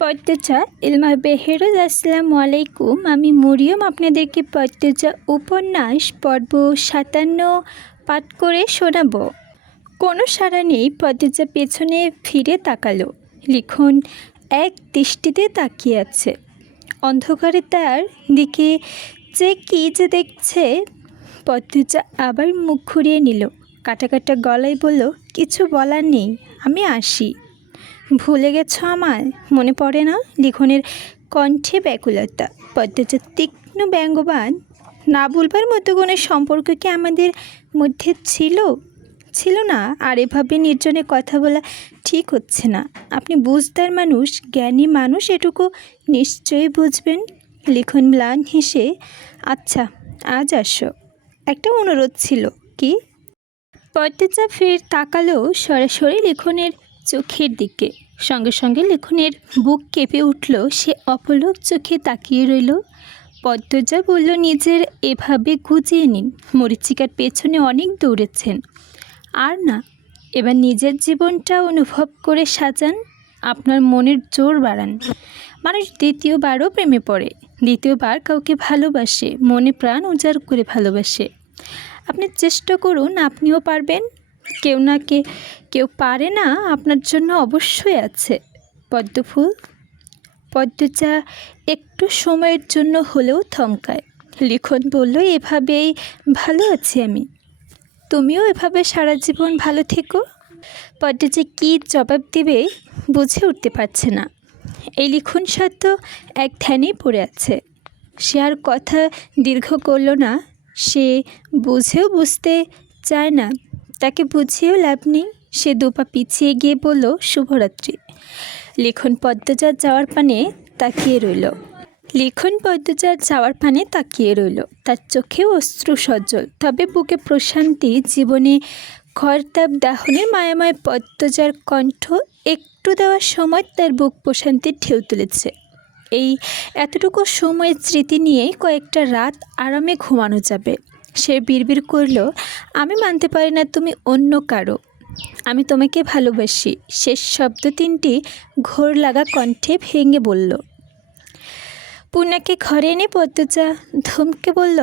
পদ্মজা ইলমা বেহেরুজ আসসালামু আলাইকুম। আমি মরিয়ম আপনাদেরকে পদ্মজা উপন্যাস পর্ব ৫৭ পাঠ করে শোনাব। কোনো সাড়া নেই। পদ্মজা পেছনে ফিরে তাকালো। লিখন এক দৃষ্টিতে তাকিয়ে আছে। অন্ধকারে তার দিকে যে দেখছে। পদ্মজা আবার মুখ ঘুরিয়ে নিল। কাটা কাটা গলায় বলল, কিছু বলার নেই, আমি আসি। ভুলে গেছো আমায়? মনে পড়ে না? লিখনের কণ্ঠে ব্যাকুলতা। পদ্মজা তীক্ষ্ণ ব্যঙ্গবান। না বলবার মতো কোনো সম্পর্ক কি আমাদের মধ্যে ছিল না? আর এভাবে নির্জনে কথা বলা ঠিক হচ্ছে না। আপনি বুঝদার মানুষ, জ্ঞানী মানুষ, এটুকু নিশ্চয়ই বুঝবেন। লিখন ম্লান হেসে, আচ্ছা আজ আসো, একটা অনুরোধ ছিল। কি? পদ্মজা ফের তাকালো সরাসরি লিখনের চোখের দিকে। সঙ্গে সঙ্গে লিখনের বুক কেঁপে উঠল। সে অপলক চোখে তাকিয়ে রইল। পদ্মজা বলল, নিজের এভাবে গুজিয়ে নিন। মরীচিকার পেছনে অনেক দৌড়েছেন, আর না, এবার নিজের জীবনটা অনুভব করে সাজান। আপনার মনের জোর বাড়ান। মানুষ দ্বিতীয়বারও প্রেমে পড়ে, দ্বিতীয়বার কাউকে ভালোবাসে, মনে প্রাণ উজাড় করে ভালোবাসে। আপনি চেষ্টা করুন, আপনিও পারবেন। কেউ পারে না, আপনার জন্য অবশ্যই আছে। পদ্মফুল। পদ্মজা একটু সময়ের জন্য হলেও থমকায়। লিখন বলল, এভাবেই ভালো আছি আমি। তুমিও এভাবে সারা জীবন ভালো থেকো। পদ্মজা কী জবাব দেবে বুঝে উঠতে পারছে না। এই লিখন সাধ্য এক ধ্যানেই পড়ে আছে। সে আর কথা দীর্ঘ করল না। সে বুঝেও বুঝতে চায় না, তাকে বুঝিয়েও লাভ নেই। সে দুপা পিছিয়ে গিয়ে বলল, শুভরাত্রি। লিখন পদ্মজার যাওয়ার পানে তাকিয়ে রইল। তার চোখেও অশ্রু সজ্জল, তবে বুকে প্রশান্তি। জীবনে খরতাপ দাহনের মায়াময় পদ্মজার কণ্ঠ একটু দেওয়ার সময় তার বুক প্রশান্তির ঢেউ তুলেছে। এই এতটুকু সময়ের স্মৃতি নিয়েই কয়েকটা রাত আরামে ঘুমানো যাবে। সে বিড়বিড় করল, আমি মানতে পারি না তুমি অন্য কারো। আমি তোমাকে ভালোবাসি। শেষ শব্দ তিনটি ঘোর লাগা কণ্ঠে ভেঙে বলল। পূর্ণাকে ঘরে এনে পদ্মজা ধমকে বলল,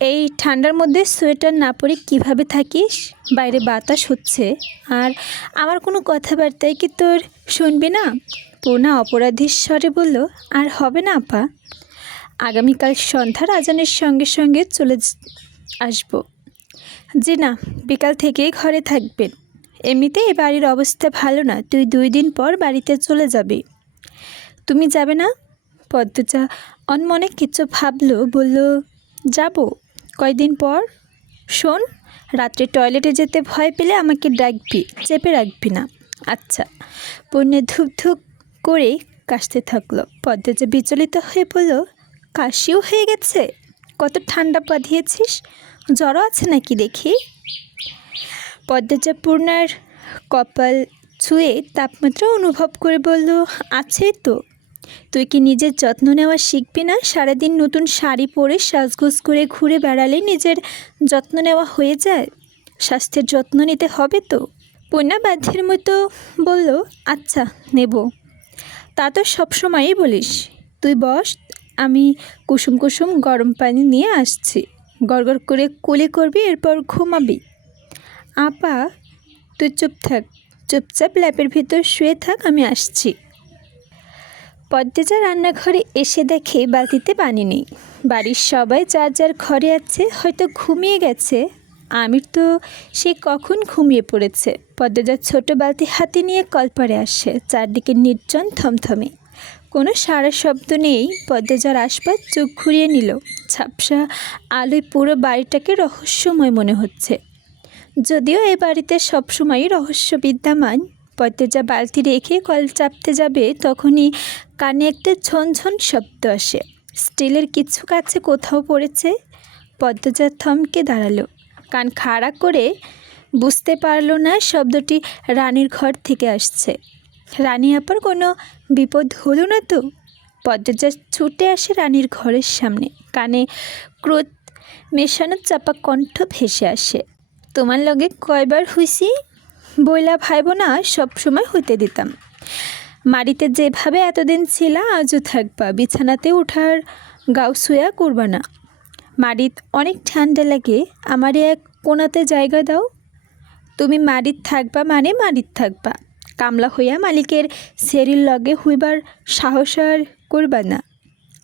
এই ঠান্ডার মধ্যে সোয়েটার না পরে কিভাবে থাকিস? বাইরে বাতাস হচ্ছে, আর আমার কোনো কথাবার্তায় কি তোর শুনবি না? পূর্ণা অপরাধীর স্বরে বলল, আর হবে না আপা, আগামীকাল সন্ধ্যার আজানের সঙ্গে সঙ্গে চলে আসবো। জি না, বিকাল থেকেই ঘরে থাকবেন। এমনিতে এই বাড়ির অবস্থা ভালো না, তুই 2 দিন পর বাড়িতে চলে যাবি। তুমি যাবে না? পদ্মজা অনমনে কিছু ভাবলো, বলল, যাব কয়দিন পর। শোন, রাত্রে টয়লেটে যেতে ভয় পেলে আমাকে ডাকবি, চেপে রাখবি না। আচ্ছা। পূর্ণে ধুপ ধুপ করে কাশতে থাকলো। পদ্মজা বিচলিত হয়ে বলল, কাশিও হয়ে গেছে? কত ঠান্ডা বাঁধিয়েছিস, জ্বর আছে নাকি দেখি? পদ্মজা পূর্ণার কপাল ছুঁয়ে তাপমাত্রা অনুভব করে বলল, আছে তো। তুই কি নিজের যত্ন নেওয়া শিখবি না? সারাদিন নতুন শাড়ি পরে সাজগোজ করে ঘুরে বেড়ালে নিজের যত্ন নেওয়া হয়ে যায়। স্বাস্থ্যের যত্ন নিতে হবে তো। পূর্ণা বাধ্যের মতো বলল, আচ্ছা নেব। তা তো সবসময়ই বলিস। তুই বস, আমি কুসুম কুসুম গরম পানি নিয়ে আসছি। গড়গড় করে কুলি করবি, এরপর ঘুমাবি। আপা, তুই চুপচাপ ল্যাপের ভিতর শুয়ে থাক, আমি আসছি। পদ্মজা রান্নাঘরে এসে দেখে বালতিতে পানি নেই। বাড়ির সবাই যার যার ঘরে আছে, হয়তো ঘুমিয়ে গেছে। আমির তো সে কখন ঘুমিয়ে পড়েছে। পদ্মজার ছোট বালতি হাতে নিয়ে কলপারে আসে। চারদিকে নির্জন থমথমে, কোনো সারা শব্দ নেই। পদ্মজার আশপাশ চোখ ঘুরিয়ে নিল। ঝাপসা আলোয় পুরো বাড়িটাকে রহস্যময় মনে হচ্ছে, যদিও এ বাড়িতে সবসময়ই রহস্য বিদ্যমান। পদ্মজা বালতি রেখে কল চাপতে যাবে, তখনই কানে একটা ঝনঝন শব্দ আসে। স্টিলের কিছু কাছে কোথাও পড়েছে। পদ্মজা থমকে দাঁড়ালো, কান খাড়া করে। বুঝতে পারল না শব্দটি রানীর ঘর থেকে আসছে। রানী আপার কোনো বিপদ হলো না তো? পদ্মজা ছুটে আসে রানীর ঘরের সামনে। কানে ক্রোধ মেশানো চাপা কণ্ঠ ভেসে আসে, তোমার লগে কয়বার হইছি? বইলা ভাইব না, সব সময় হইতে দিতাম। মাটিতে যেভাবে এতদিন ছিলা আজও থাকবা, বিছানাতে উঠার গাও শুয়া করবা না। মাটিত অনেক ঠান্ডা লাগে, আমারে এক কোনাতে জায়গা দাও। তুমি মাটিত থাকবা মানে মাটিত থাকবা, কামলা হইয়া মালিকের সেরির লগে হইবার সাহস আর করবা না।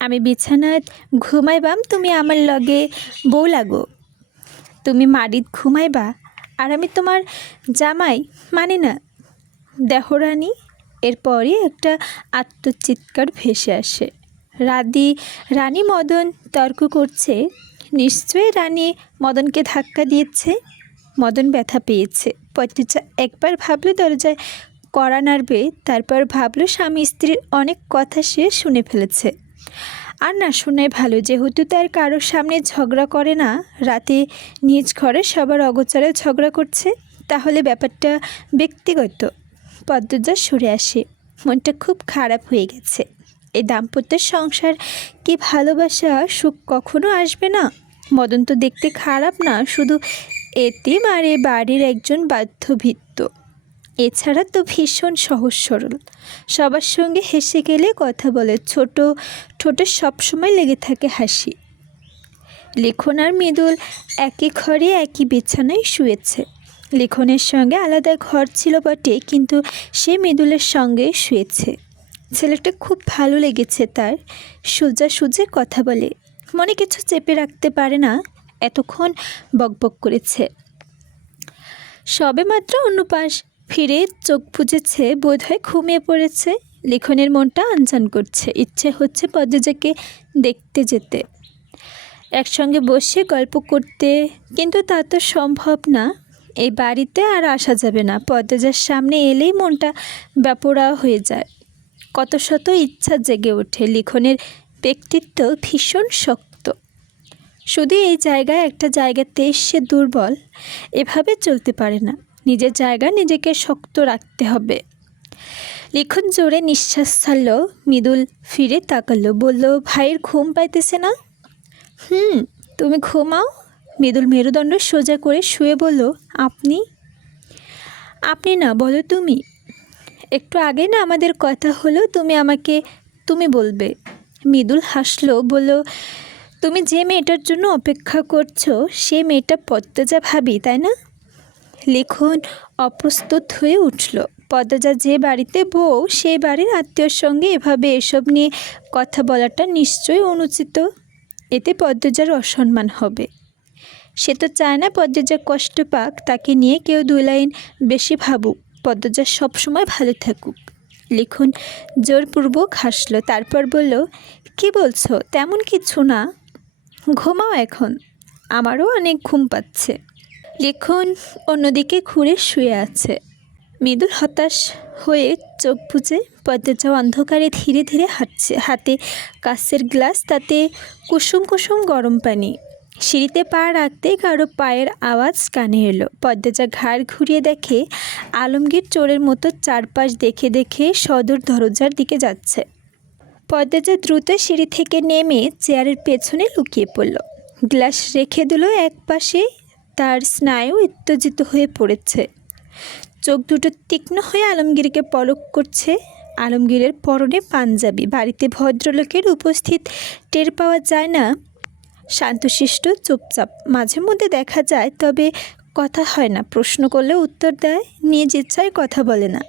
আমি বিছানাত ঘুমাইবাম, তুমি আমার লগে বউ লাগো। তুমি মাটিত ঘুমাইবা আর আমি তোমার জামাই মানি না। দেহরানী। এরপরই একটা আত্মচিৎকার ভেসে আসে। রানী মদন তর্ক করছে, নিশ্চয়ই রানী মদনকে ধাক্কা দিয়েছে। মদন ব্যথা পেয়েছে। পত্রিচা একবার ভাবলো দরজায় কড়া নাড়বে, তারপর ভাবলো স্বামী স্ত্রীর অনেক কথা সে শুনে ফেলেছে। আর না শোনাই ভালো, যেহেতু তার কারোর সামনে ঝগড়া করে না, রাতে নিজ ঘরে সবার অগোচরে ঝগড়া করছে, তাহলে ব্যাপারটা ব্যক্তিগত। পদ্মজা সরে আসে। মনটা খুব খারাপ হয়ে গেছে। এই দাম্পত্য সংসার কি ভালোবাসা সুখ কখনো আসবে না? মদন তো দেখতে খারাপ না, শুধু এতিম আর এ বাড়ির একজন বাধ্যভিত্ত। এছাড়া তো ভীষণ সহজ সরল, সবার সঙ্গে হেসে গেলে কথা বলে, ছোট ঠোঁটে সবসময় লেগে থাকে হাসি। লিখন আর মৃদুল একই ঘরে একই বিছানায় শুয়েছে। লিখনের সঙ্গে আলাদা ঘর ছিল বটে, কিন্তু সে মৃদুলের সঙ্গে শুয়েছে। ছেলেটা খুব ভালো লেগেছে তার। সোজা কথা বলে, মনে কিছু চেপে রাখতে পারে না। এতক্ষণ বকবক করেছে, সবেমাত্র অন্য পাশ ফিরে চোখ বুজেছে, বোধহয় ঘুমিয়ে পড়েছে। লিখনের মনটা আনচান করছে, ইচ্ছে হচ্ছে পদ্মজাকে দেখতে যেতে, একসঙ্গে বসে গল্প করতে, কিন্তু তা তো সম্ভব না। এই বাড়িতে আর আসা যাবে না। পদ্মজার সামনে এলেই মনটা ব্যাপরা হয়ে যায়, কত শত ইচ্ছা জেগে ওঠে। লিখনের ব্যক্তিত্ব ভীষণ শক্ত, শুধু এই জায়গায় একটা জায়গাতে সে দুর্বল। এভাবে চলতে পারে না, নিজের জায়গা নিজেকে শক্ত রাখতে হবে। লিখন জোরে নিঃশ্বাস ছাড়ল। মৃদুল ফিরে তাকালো, বলল, ভাইয়ের ঘুম পাইতেছে না? তুমি ঘুমাও। মৃদুল মেরুদণ্ড সোজা করে শুয়ে বলল, আপনি না, বলো তুমি। একটু আগে না আমাদের কথা হলো, তুমি আমাকে তুমি বলবে। মৃদুল হাসলো, বলল, তুমি যে মেয়েটার জন্য অপেক্ষা করছো সে মেয়েটা পদ্মজা ভাবি, তাই না? লিখন অপ্রস্তুত হয়ে উঠল। পদ্মজা যে বাড়িতে বউ, সেই বাড়ির আত্মীয়র সঙ্গে এভাবে এসব নিয়ে কথা বলাটা নিশ্চয়ই অনুচিত। এতে পদ্মজার অসম্মান হবে। সে তো চায় না পদ্মজা কষ্ট পাক, তাকে নিয়ে কেউ 2 লাইন বেশি ভাবুক। পদ্মজা সবসময় ভালো থাকুক। লিখন জোরপূর্বক হাসল, তারপর বলল, কি বলছো? তেমন কিছু না, ঘুমাও এখন, আমারও অনেক ঘুম পাচ্ছে। লিখন অন্যদিকে ঘুরে শুয়ে আছে। মৃদুল হতাশ হয়ে চোখ বুজে। পদ্মজা অন্ধকারে ধীরে ধীরে হাঁটছে, হাতে কাঁচের গ্লাস, তাতে কুসুম কুসুম গরম পানি। সিঁড়িতে পা রাখতেই কারো পায়ের আওয়াজ কানে এলো। পদ্মজা ঘাড় ঘুরিয়ে দেখে আলমগীর চোরের মতো চারপাশ দেখে দেখে সদর দরজার দিকে যাচ্ছে। পদ্মজা দ্রুত সিঁড়ি থেকে নেমে চেয়ারের পেছনে লুকিয়ে পড়ল। গ্লাস রেখে দিল এক পাশে। তার স্নায়ু উত্তেজিত হয়ে পড়েছে। চোখ দুটো তীক্ষ্ণ হয়ে আলমগীরকে পলক করছে। আলমগীরের পরনে পাঞ্জাবি। বাড়িতে ভদ্রলোকের উপস্থিত টের পাওয়া যায় না। শান্তশিষ্ট, চুপচাপ, মাঝে মধ্যে দেখা যায়, তবে কথা হয় না। প্রশ্ন করলে উত্তর দেয়, নিজ ইচ্ছায় কথা বলে না।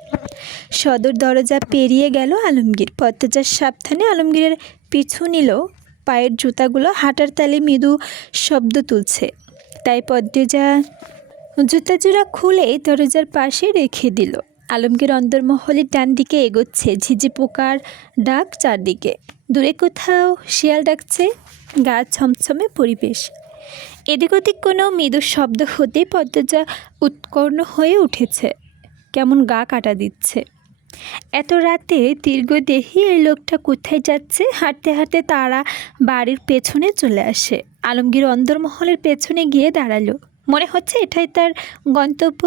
সদর দরজা পেরিয়ে গেল আলমগীর। পদ্মজার সাবধানে আলমগীরের পিছু নিল। পায়ের জুতাগুলো হাঁটার তালে মৃদু শব্দ তুলছে, তাই পদ্মজা জুতাজোড়া খুলে দরজার পাশে রেখে দিল। আলমগীর অন্দরমহলের ডান দিকে এগোচ্ছে। ঝিঝি পোকার ডাক চারদিকে, দূরে কোথাও শিয়াল ডাকছে। গা ছমছমে পরিবেশ। এদিক ওদিক কোনো মৃদু শব্দ হতেই পদ্মজা উৎকর্ণ হয়ে উঠেছে, কেমন গা কাটা দিচ্ছে। এত রাতে দীর্ঘদেহী এই লোকটা কোথায় যাচ্ছে? হাঁটতে হাঁটতে তারা বাড়ির পেছনে চলে আসে। আলমগীর অন্দরমহলের পেছনে গিয়ে দাঁড়ালো, মনে হচ্ছে এটাই তার গন্তব্য।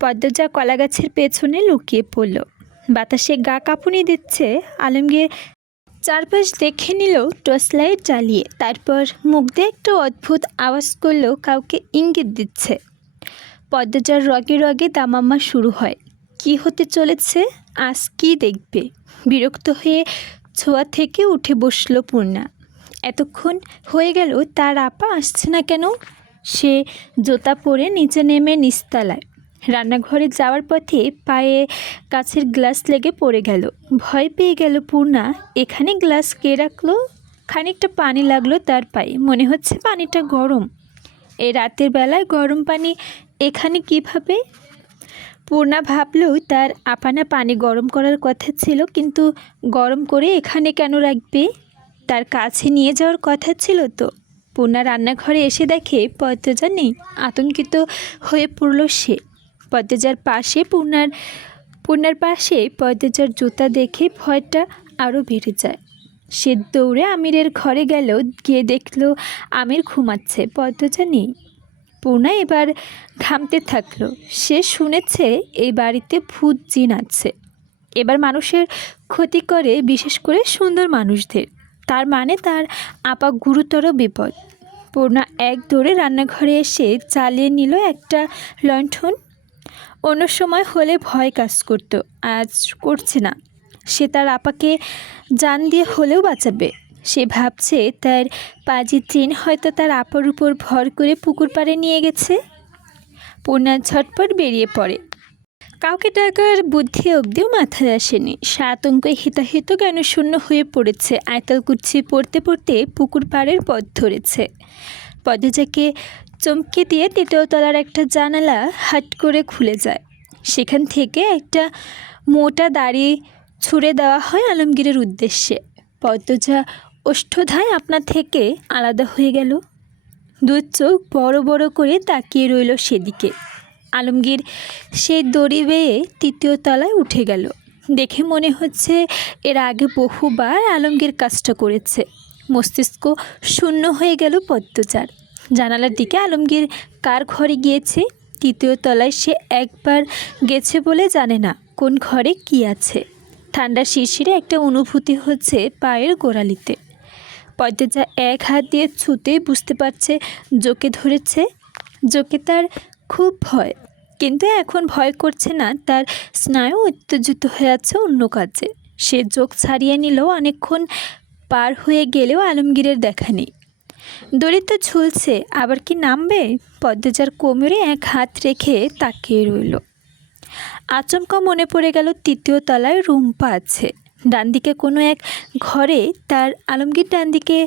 পদ্মজা কলাগাছের পেছনে লুকিয়ে পড়ল। বাতাসে গা কাঁপুনি দিচ্ছে। আলমগীর চারপাশ দেখে নিল টর্চ লাইট জ্বালিয়ে, তারপর মুখ দিয়ে একটু অদ্ভুত আওয়াজ করল, কাউকে ইঙ্গিত দিচ্ছে। পদ্মজার রগে রগে দামাম্মা শুরু হয়। কি হতে চলেছে আজ কী দেখবে। বিরক্ত হয়ে ছোঁয়া থেকে উঠে বসল পূর্ণা। এতক্ষণ হয়ে গেল তার আপা আসছে না কেন। সে জুতা পরে নিচে নেমে নিচতলায় রান্নাঘরে যাওয়ার পথে পায়ে কাছের গ্লাস লেগে পড়ে গেল। ভয় পেয়ে গেল পূর্ণা, এখানে গ্লাস কে রাখলো। খানিকটা পানি লাগলো তার পায়ে, মনে হচ্ছে পানিটা গরম। এই রাতের বেলায় গরম পানি এখানে কিভাবে। পূর্ণা ভাবল তার আপানা পানি গরম করার কথা ছিল, কিন্তু গরম করে এখানে কেন রাখবে। তার কাছে নিয়ে যাওয়ার কথা ছিল তো। পূর্ণা রান্নাঘরে এসে দেখে পদ্মজা নেই। আতঙ্কিত হয়ে পড়ল সে। পদ্মজার পাশে পূর্ণার পাশে পদ্মজার জুতা দেখে ভয়টা আরও বেড়ে যায়। সে দৌড়ে আমিরের ঘরে গেল। গিয়ে দেখল আমির ঘুমাচ্ছে, পদ্মজা নেই। পূর্ণা এবার ঘামতে থাকলো। সে শুনেছে এই বাড়িতে ভূত জিন আছে, এবার মানুষের ক্ষতি করে, বিশেষ করে সুন্দর মানুষদের। তার মানে তার আপা গুরুতর বিপদ। পূর্ণা এক দৌড়ে রান্নাঘরে এসে জ্বালিয়ে নিল একটা লণ্ঠন। অন্য সময় হলে ভয় কাজ করতো, আজ করছে না। সে তার আপাকে জান দিয়ে হলেও বাঁচাবে। সে ভাবছে তার পাজি জিন হয়তো তার আপার উপর ভর করে পুকুর পাড়ে নিয়ে গেছে। পূর্ণা ঝটপট বেরিয়ে পড়ে। কাউকে ডাকার বুদ্ধি অবধিও মাথায় আসেনি। সে আতঙ্কে হিতাহিত জ্ঞানশূন্য হয়ে পড়েছে। আয়তাল কুচ্ছি পড়তে পড়তে পুকুর পাড়ের পথ ধরেছে। পদ্মজাকে চমকে দিয়ে তৃতীয় তলার একটা জানালা হাট করে খুলে যায়। সেখান থেকে একটা মোটা দাড়ি ছুঁড়ে দেওয়া হয় আলমগীরের উদ্দেশ্যে। পদ্মজা ওষ্ঠধায় আপনা থেকে আলাদা হয়ে গেল। দু চোখ বড় বড় করে তাকিয়ে রইল সেদিকে। আলমগীর সেই দড়ি বেয়ে তৃতীয় তলায় উঠে গেল। দেখে মনে হচ্ছে এর আগে বহুবার আলমগীর কাজটা করেছে। মস্তিষ্ক শূন্য হয়ে গেল পদ্মজার। জানালার দিকে আলমগীর কার ঘরে গিয়েছে। তৃতীয় তলায় সে একবার গেছে বলে জানে না কোন ঘরে কি আছে। ঠান্ডা শিরশিরে একটা অনুভূতি হচ্ছে পায়ের গোড়ালিতে। পদ্মজা এক হাত দিয়ে ছুঁতেই বুঝতে পারছে জোকে ধরেছে। জোকে তার খুব ভয়, কিন্তু এখন ভয় করছে না। তার স্নায়ু উত্তেজিত হয়ে আছে অন্য কাজে। সে চোখ ছাড়িয়ে নিলেও অনেকক্ষণ পার হয়ে গেলেও আলমগীরের দেখা নেই। দড়ি তো ঝুলছে, আবার কি নামবে। পদ্মজার কোমরে এক হাত রেখে তাকিয়ে রইল। আচমকা মনে পড়ে গেল তৃতীয় তলায় রুম্পা আছে। ডান দিকে কোনো এক ঘরে তার আলমগীর ডান দিকে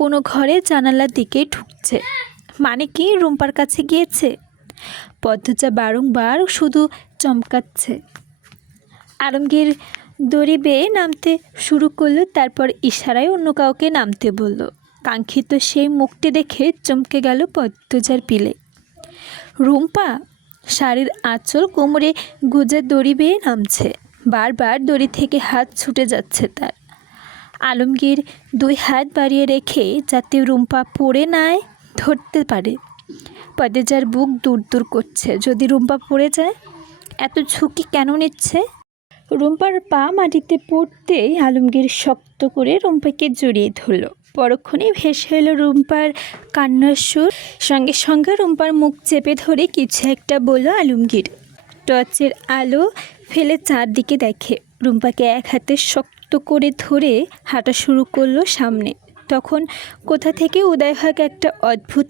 কোনো ঘরে জানালার দিকে ঢুকছে। মানে কি রুম্পার কাছে গিয়েছে। পদ্মজা বারংবার শুধু চমকাচ্ছে। আলমগীর দড়ি বেয়ে নামতে শুরু করলো, তারপর ইশারায় অন্য কাউকে নামতে বলল। কাঙ্ক্ষিত সেই মুখটি দেখে চমকে গেল পদ্মজার পিলে। রুম্পা শাড়ির আঁচল কোমরে গুজে দড়ি বেয়ে নামছে। বারবার দড়ি থেকে হাত ছুটে যাচ্ছে তার। আলমগীর দুই হাত বাড়িয়ে রেখে যাতে রুম্পা পড়ে নাই ধরতে পারে। পদ্মজার বুক দূর দূর করছে, যদি রুম্পা পড়ে যায়। এত ঝুঁকি কেন নিচ্ছে। রুম্পার পা মাটিতে পড়তেই আলমগীর শক্ত করে রুম্পাকে জড়িয়ে ধরল। পরক্ষণেই ভেসে এলো রুম্পার কান্নার সুর। সঙ্গে সঙ্গে রুম্পার মুখ চেপে ধরে কিছু একটা বলল আলমগীর। টর্চের আলো ফেলে চারদিকে দেখে। রুম্পাকে এক হাতে শক্ত করে ধরে হাঁটা শুরু করলো সামনে। তখন কোথা থেকে উদয় হয় একটা অদ্ভুত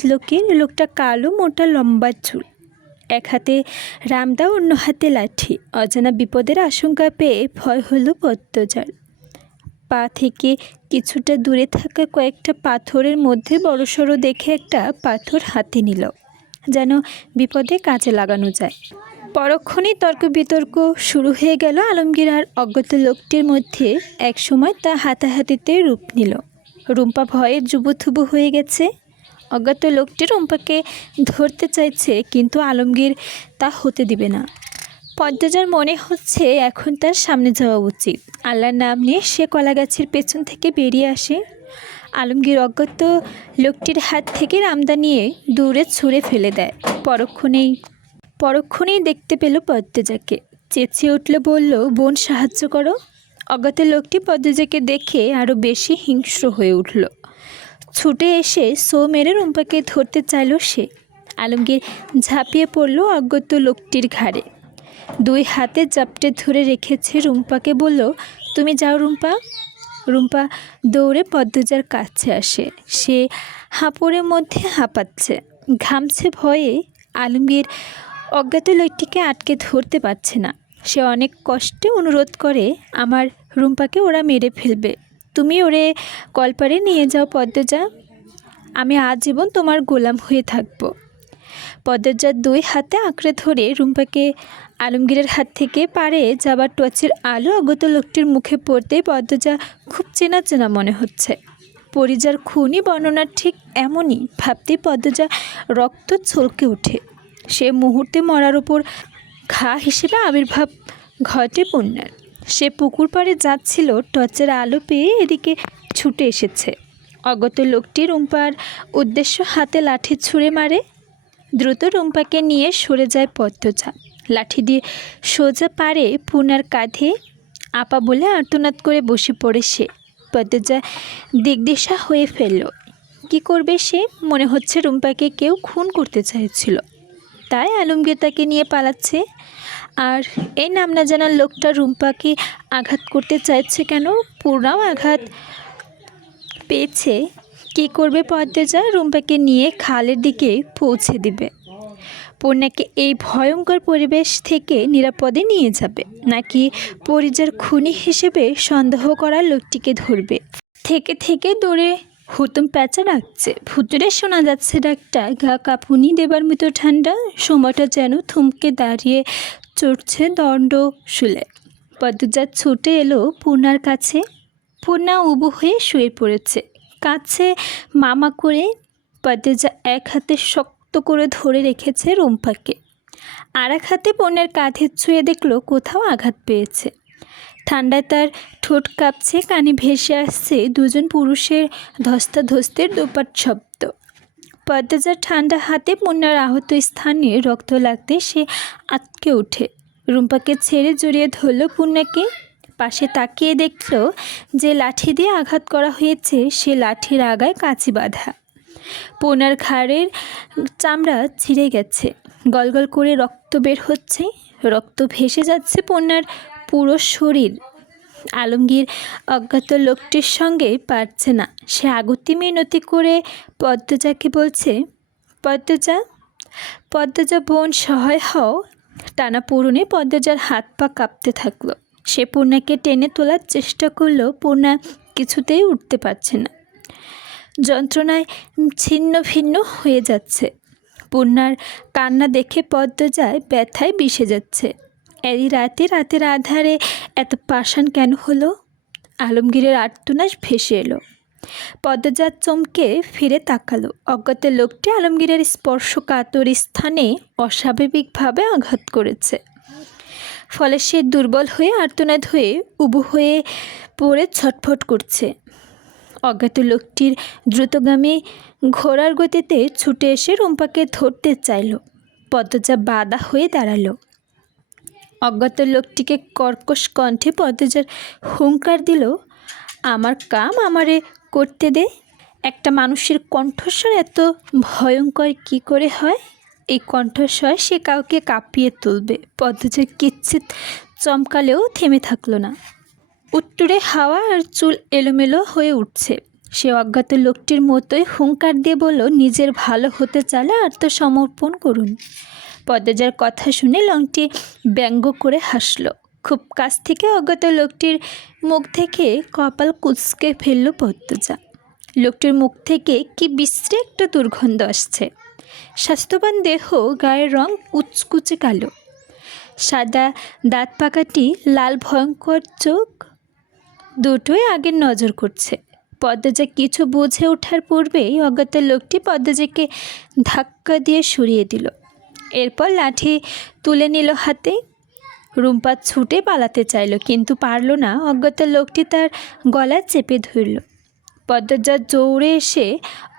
লোকটা কালো, মোটা, লম্বা চুল। এক হাতে রামদা, অন্য হাতে লাঠি। অজানা বিপদের আশঙ্কা পেয়ে ভয় হলো পদ্মজার। পা থেকে কিছুটা দূরে থাকা কয়েকটা পাথরের মধ্যে বড়সড় দেখে একটা পাথর হাতে নিল, যেন বিপদে কাজে লাগানো যায়। পরক্ষণেই তর্ক বিতর্ক শুরু হয়ে গেল আলমগীর আর অজ্ঞাত লোকটির মধ্যে। এক সময় তা হাতাহাতিতে রূপ নিল। রুম্পা ভয়ে জুবুথুবু হয়ে গেছে। অজ্ঞাত লোকটি রুম্পাকে ধরতে চাইছে, কিন্তু আলমগীর তা হতে দিবে না। পদ্মজার মনে হচ্ছে এখন তার সামনে যাওয়া উচিত। আল্লাহর নাম নিয়ে সে কলা গাছের পেছন থেকে বেরিয়ে আসে। আলমগীর অজ্ঞাত লোকটির হাত থেকে রামদা নিয়ে দূরে ছুঁড়ে ফেলে দেয়। পরক্ষণেই দেখতে পেল পদ্মজাকে। চেঁচিয়ে উঠলে বলল, বোন সাহায্য করো। অজ্ঞাত লোকটি পদ্মজাকে দেখে আরও বেশি হিংস্র হয়ে উঠল। ছুটে এসে সো মেরে রুম্পাকে ধরতে চাইল সে। আলমগীর ঝাঁপিয়ে পড়ল অজ্ঞাত লোকটির ঘাড়ে। দুই হাতে জাপটে ধরে রেখেছে। রুম্পাকে বলল, তুমি যাও রুম্পা। রুম্পা দৌড়ে পদ্মজার কাছে আসে। সে হাঁপড়ের মধ্যে হাঁপাচ্ছে, ঘামছে ভয়ে। আলমগীর অজ্ঞাত লোকটিকে আটকে ধরতে পারছে না। সে অনেক কষ্টে অনুরোধ করে, আমার রুম্পাকে ওরা মেরে ফেলবে, তুমি ওরে কলপারে নিয়ে যাও পদ্মজা, আমি আজীবন তোমার গোলাম হয়ে থাকবো। পদ্মজার দুই হাতে আঁকড়ে ধরে রুম্পাকে আলমগীরের হাত থেকে পারে যাবার টর্চের আলো অগত লোকটির মুখে পড়তে পদ্মজা খুব চেনা চেনা মনে হচ্ছে। পরিজার খুনি বর্ণনা ঠিক এমনই ভাবতে পদ্মজা রক্ত ছলকে ওঠে। সে মুহূর্তে মরার ওপর ঘা হিসেবে আবির্ভাব ঘটে পূর্ণার। সে পুকুর পাড়ে যাচ্ছিল, টর্চের আলো পেয়ে এদিকে ছুটে এসেছে। অগত লোকটি রুম্পার উদ্দেশ্য হাতে লাঠি ছুঁড়ে মারে। দ্রুত রুম্পাকে নিয়ে সরে যায় পদ্মজা। লাঠি দিয়ে সোজা পারে পূর্ণার কাঁধে আপা বলে আর্তনাদ করে বসে পড়ে সে। পদ্মজা দিগদিশা হয়ে ফেলল। কি করবে সে? মনে হচ্ছে রুম্পাকে কেউ খুন করতে চাইছিল, তাই আলমগীর তাকে নিয়ে পালাচ্ছে। আর এই নাম না জানার লোকটা রুম্পাকে আঘাত করতে চাইছে কেন? পূর্ণাও আঘাত পেয়েছে। কি করবে পদ্মজা? রুম্পাকে নিয়ে খালের দিকে পৌঁছে দিবে, পূর্ণাকে এই ভয়ঙ্কর পরিবেশ থেকে নিরাপদে নিয়ে যাবে, নাকি পরিজার খুনি হিসেবে সন্দেহ করা লোকটিকে ধরবে? থেকে থেকে দৌড়ে হুতুম প্যাঁচা ডাকছে। ভুতুরে শোনা যাচ্ছে ডাকটা, গা কাঁপুনি দেবার মতো ঠান্ডা। সময়টা যেন থমকে দাঁড়িয়ে চড়ছে দণ্ড শুলে। পদ্মজা ছুটে এলো পূর্ণার কাছে। পূর্ণা উবু হয়ে শুয়ে পড়েছে, কাছে মামা করে। পদ্মজা এক হাতে শক্ত করে ধরে রেখেছে রুম্পাকে, আর এক হাতে পূর্ণার কাঁধে ছুঁয়ে দেখলো কোথাও আঘাত পেয়েছে। ঠান্ডায় তার ঠোঁট কাঁপছে, কানে ভেসে আসছে দুজন পুরুষের ধস্তাধস্তির দুপাট শব্দ। পদ্মজার ঠান্ডা হাতে পূর্ণার আহত স্থানে রক্ত লাগতে সে আটকে ওঠে। রুম্পাকে ছেড়ে জড়িয়ে ধরল পূর্ণাকে। পাশে তাকিয়ে দেখল যে লাঠি দিয়ে আঘাত করা হয়েছে সে লাঠির আগায় কাঁচি বাঁধা। পূর্ণার ঘাড়ের চামড়া ছিঁড়ে গেছে, গলগল করে রক্ত বের হচ্ছে, রক্ত ভেসে যাচ্ছে পূর্ণার পুরো শরীর। আলমগীর অজ্ঞাত লোকটির সঙ্গে পারছে না। সে আগতি মিনতি করে পদ্মজাকে বলছে, পদ্মজা, পদ্মজা বোন, সহায় হও। টানা পূরণে পদ্মজার হাত পা কাঁপতে থাকলো। সে পূর্ণাকে টেনে তোলার চেষ্টা করলো। পূর্ণা কিছুতেই উঠতে পারছে না, যন্ত্রণায় ছিন্ন ভিন্ন হয়ে যাচ্ছে। পূর্ণার কান্না দেখে পদ্মজায় ব্যথায় বিষে যাচ্ছে। এই রাতের আধারে এত পাষাণ কেন হলো? আলমগীরের আর্তনাদ ভেসে এলো। পদ্মজা চমকে ফিরে তাকালো। অজ্ঞাত লোকটি আলমগীরের স্পর্শকাতর স্থানে অস্বাভাবিকভাবে আঘাত করেছে। ফলে সে দুর্বল হয়ে আর্তনাদ হয়ে উবু হয়ে পড়ে ছটফট করছে। অজ্ঞাত লোকটির দ্রুতগামী ঘোড়ার গতিতে ছুটে এসে রুম্পাকে ধরতে চাইল। পদ্মজা বাধা হয়ে দাঁড়ালো। অজ্ঞাত লোকটিকে কর্কশ কণ্ঠে পদ্মজার হুঙ্কার দিল, আমার কাম আমারে করতে দে। একটা মানুষের কণ্ঠস্বর এত ভয়ঙ্কর কি করে হয়? এই কণ্ঠস্বর সে কাউকে কাঁপিয়ে তুলবে। পদ্মজার কিচ্ছিত চমকালেও থেমে থাকলো না। উত্তরে হাওয়া আর চুল এলোমেলো হয়ে উঠছে। সে অজ্ঞাত লোকটির মতোই হুঙ্কার দিয়ে বলল, নিজের ভালো হতে চাইলে আত্মসমর্পণ করুন। পদ্মজার কথা শুনে লংটি ব্যঙ্গ করে হাসল। খুব কাছ থেকে অজ্ঞাত লোকটির মুখ থেকে কপাল কুঁচকে ফেলল পদ্মজা। লোকটির মুখ থেকে কি বিশ্রী একটা দুর্গন্ধ আসছে। স্বাস্থ্যবান দেহ, গায়ের রং কুচকুচে কালো, সাদা দাঁত পাকাটি, লাল ভয়ঙ্কর চোখ, দুটোই আগের নজর করছে। পদ্মজা কিছু বুঝে ওঠার পূর্বেই অজ্ঞাত লোকটি পদ্মজাকে ধাক্কা দিয়ে সরিয়ে দিল। এরপর লাঠি তুলে নিল হাতে। রুম্পা ছুটে পালাতে চাইল, কিন্তু পারল না। অজ্ঞাত লোকটি তার গলা চেপে ধরল। পদ্মজা জোরে এসে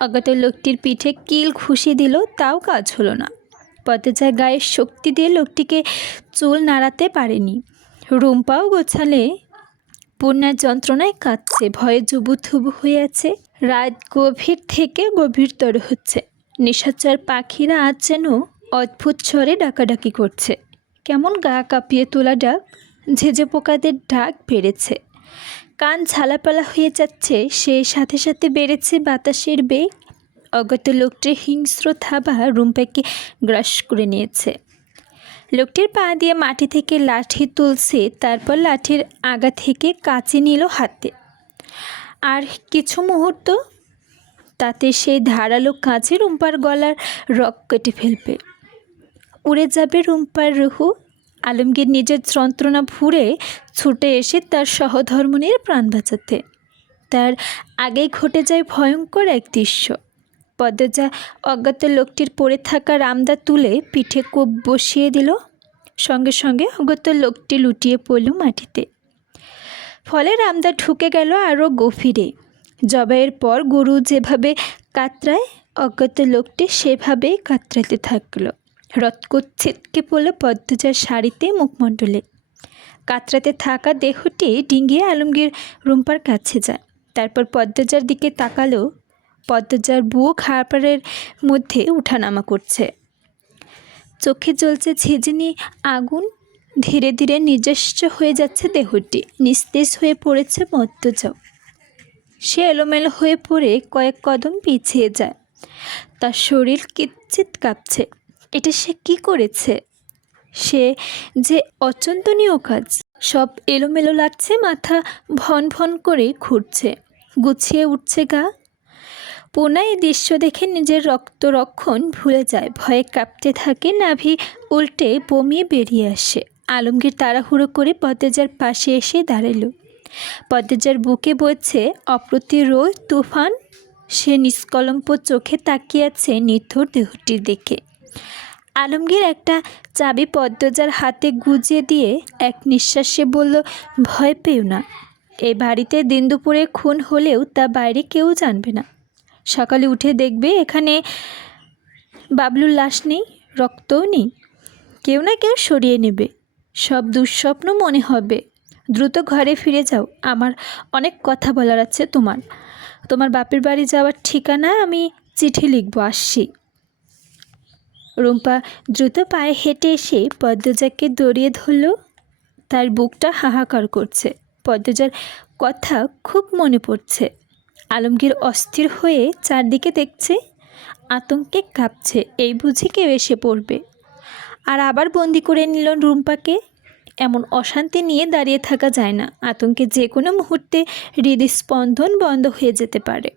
অজ্ঞাত লোকটির পিঠে কিল ঘুষি দিল, তাও কাজ হলো না। পদ্মজার গায়ে শক্তি দিয়ে লোকটিকে চুল নাড়াতে পারেনি। রুম্পাও গোছালে পূর্ণার যন্ত্রণায় কাঁদছে, ভয়ে জুবুথুবু হয়ে আছে। রাত গভীর থেকে গভীরতর হচ্ছে। নিশাচর পাখিরা আজ যেন অদ্ভুত স্বরে ডাকাডাকি করছে। কেমন গা কাঁপিয়ে তোলা ডাক, ঝেঁঝে পোকাদের ডাক বেড়েছে, কান ঝালাপালা হয়ে যাচ্ছে। সেই সাথে সাথে বেড়েছে বাতাসের বেগ। অজ্ঞাত লোকটির হিংস্র থাবা রুম্পাকে গ্রাস করে নিয়েছে। লোকটির পা দিয়ে মাটি থেকে লাঠি তুলছে, তারপর লাঠির আগা থেকে কাঁচি নিল হাতে। আর কিছু মুহূর্ত তাতে সেই ধারালো কাঁচি রুম্পার গলার রক কেটে ফেলবে। উড়ে যাবে রুম্পার রুহু। আলমগীর নিজের যন্ত্রণা ভুলে ছুটে এসে তার সহধর্মিণীর প্রাণ বাঁচাতে। তার আগেই ঘটে যায় ভয়ঙ্কর এক দৃশ্য। পদ্মজা অজ্ঞাত লোকটির পড়ে থাকা রামদা তুলে পিঠে কোপ বসিয়ে দিল। সঙ্গে সঙ্গে অজ্ঞাত লোকটি লুটিয়ে পড়ল মাটিতে। ফলে রামদা ঢুকে গেল আরও গভীরে। জবাইয়ের পর গরু যেভাবে কাতরায়, অজ্ঞাত লোকটি সেভাবেই কাতরাতে থাকলো। রক্ত ছিটকে পড়ল পদ্মজার শাড়িতে, মুখমণ্ডলে। কাতরাতে থাকা দেহটি ডিঙিয়ে আলমগীর রুম্পার কাছে যায়। তারপর পদ্মজার দিকে তাকালো। পদ্মজার বুক হাড়পাড়ের মধ্যে উঠানামা করছে, চোখে জ্বলছে ঝিঝিনি আগুন। ধীরে ধীরে নিজস্ব হয়ে যাচ্ছে দেহটি, নিস্তেজ হয়ে পড়েছে পদ্মজাও। সে এলোমেলো হয়ে পড়ে কয়েক কদম পিছিয়ে যায়। তার শরীর কিঞ্চিৎ কাঁপছে। এটা সে কি করেছে? সে যে অচিন্তনীয় কাজ। সব এলোমেলো লাগছে, মাথা ভন ভন করে ঘুরছে, গুছিয়ে উঠছে গা। পুনা এই দৃশ্য দেখে নিজের রক্তরক্ষণ ভুলে যায়, ভয়ে কাঁপতে থাকে, নাভি উল্টে বমিয়ে বেরিয়ে আসে। আলমগীর তাড়াহুড়ো করে পদ্মজার পাশে এসে দাঁড়ালো। পদ্মজার বুকে বইছে অপ্রতিরোধ তুফান। সে নিষ্কলঙ্ক চোখে তাকিয়ে আছে নিথর দেহটির দিকে। আলমগীর একটা চাবি পদ্মজার হাতে গুজিয়ে দিয়ে এক নিঃশ্বাসে বলল, ভয় পেও না। এই বাড়িতে দিন দুপুরে খুন হলেও তা বাইরে কেউ জানবে না। সকালে উঠে দেখবে এখানে বাবলুর লাশ নেই, রক্তও নেই। কেউ না কেউ সরিয়ে নেবে। সব দুঃস্বপ্ন মনে হবে। দ্রুত ঘরে ফিরে যাও। আমার অনেক কথা বলার আছে তোমার বাপের বাড়ি যাওয়ার ঠিকানা আমি চিঠি লিখব, আসছি। রুম্পা দ্রুত পায়ে হেঁটে এসে পদ্মজাকে জড়িয়ে ধরল। তার বুকটা হাহাকার করছে। পদ্মজার কথা খুব মনে পড়ছে। আলমগীর অস্থির হয়ে চারদিকে দেখছে, আতঙ্কে কাঁপছে। এই বুঝি কেউ এসে পড়বে। আর আবার বন্দি করে নিল রুম্পাকে। এমন অশান্তি নিয়ে দাঁড়িয়ে থাকা যায় না। আতঙ্কে যে কোনো মুহূর্তে হৃদস্পন্দন বন্ধ হয়ে যেতে পারে।